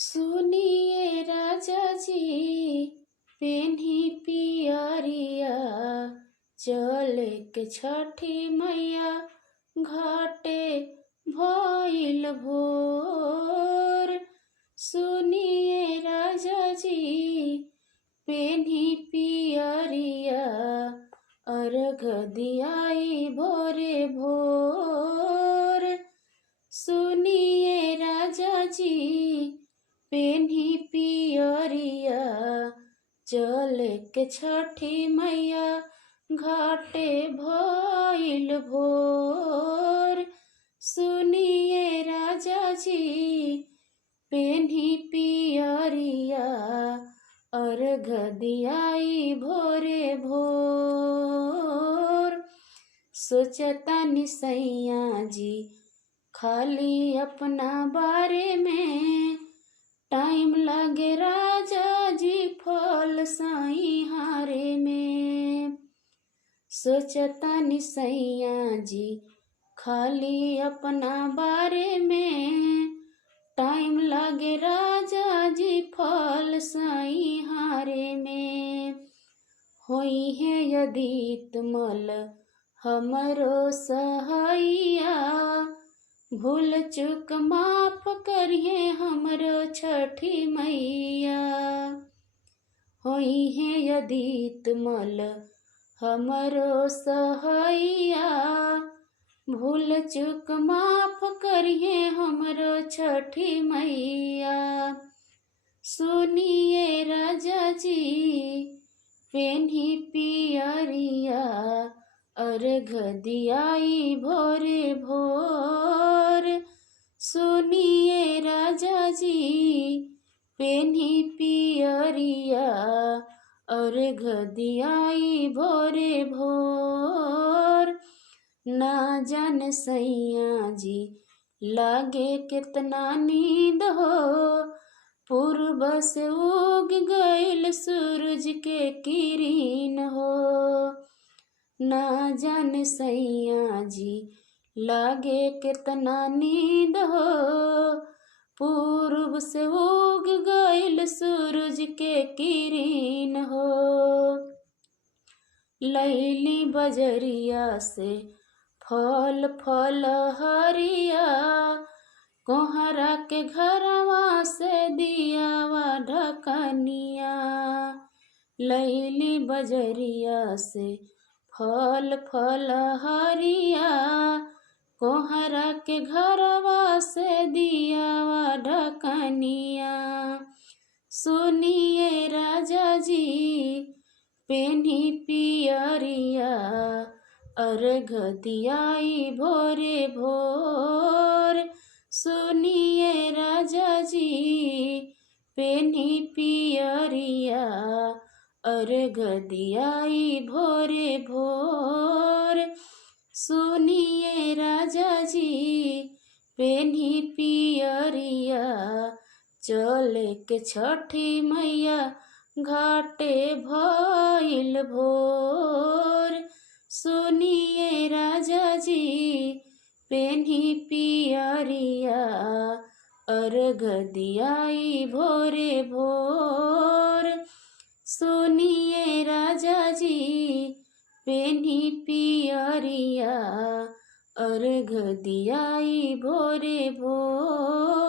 सुनिए राजा जी, पेन्ही पियरिया, चले के छठी मैया घाटे भइल भोर। सुनिए राजा जी, पेन्ही पियरिया, अर्घ दियाई भोरे भोर। सुनिए राजा जी, पेन्ही पियरिया, चले के छठी मैया घाटे भइल भोर। सुनिए राजा जी, पेन्ही पियरिया, अर्घ दियाई भोरे भोर। सोचतानी सैया जी, खाली अपना बारे में, टाइम लागे राजा जी फल साई हारे में। सोचतानी सैया जी, खाली अपना बारे में, टाइम लागे राजा जी फल साई हारे में। होई है यदि तुमल हमरो सहैया, भूल चूक माफ करिए हमरो छठी मैया। होई है यदि तुमल हमरो सहैया, भूल चूक माफ करिए हमरो छठी मैया। सुनिए राजा जी, पेन्ही पियरिया, अर्घ दियाई भोरे भोर। सुनिए राजा जी, पेन्ही पियरिया, अर्घ दियाई भोरे भोर। ना जान सैया जी, लागे कितना नींद हो, पूर्व से उग गइल सूरज के किरण हो। ना जान सैया जी, लागे कितना नींद हो, पूर्व से उग गइल सूरज के किरण हो। लैली बजरिया से फल फल हरिया, कोहरा के घरवा से दियावा ढकनिया। लैली बजरिया से फल फल हरिया, कोहरा के घरवा से दियावा ढकनिया। सुनिए राजा जी, पेन्ही पियरिया, अर्घ दियाई भोरे भोर। सुनिए राजा जी, पेन्ही पियरिया, अर्घ दियाई भोरे भोर। सुनिए राजा जी, पेन्ही पियरिया, चले के छठी मैया घाटे भइल भोर। सुनिए राजा जी, पेन्ही पियरिया, अर्घ दियाई भोरे भोर। सुनिए राजा जी, पेन्ही पियरिया, अर्घ दियाई भोरे भोर।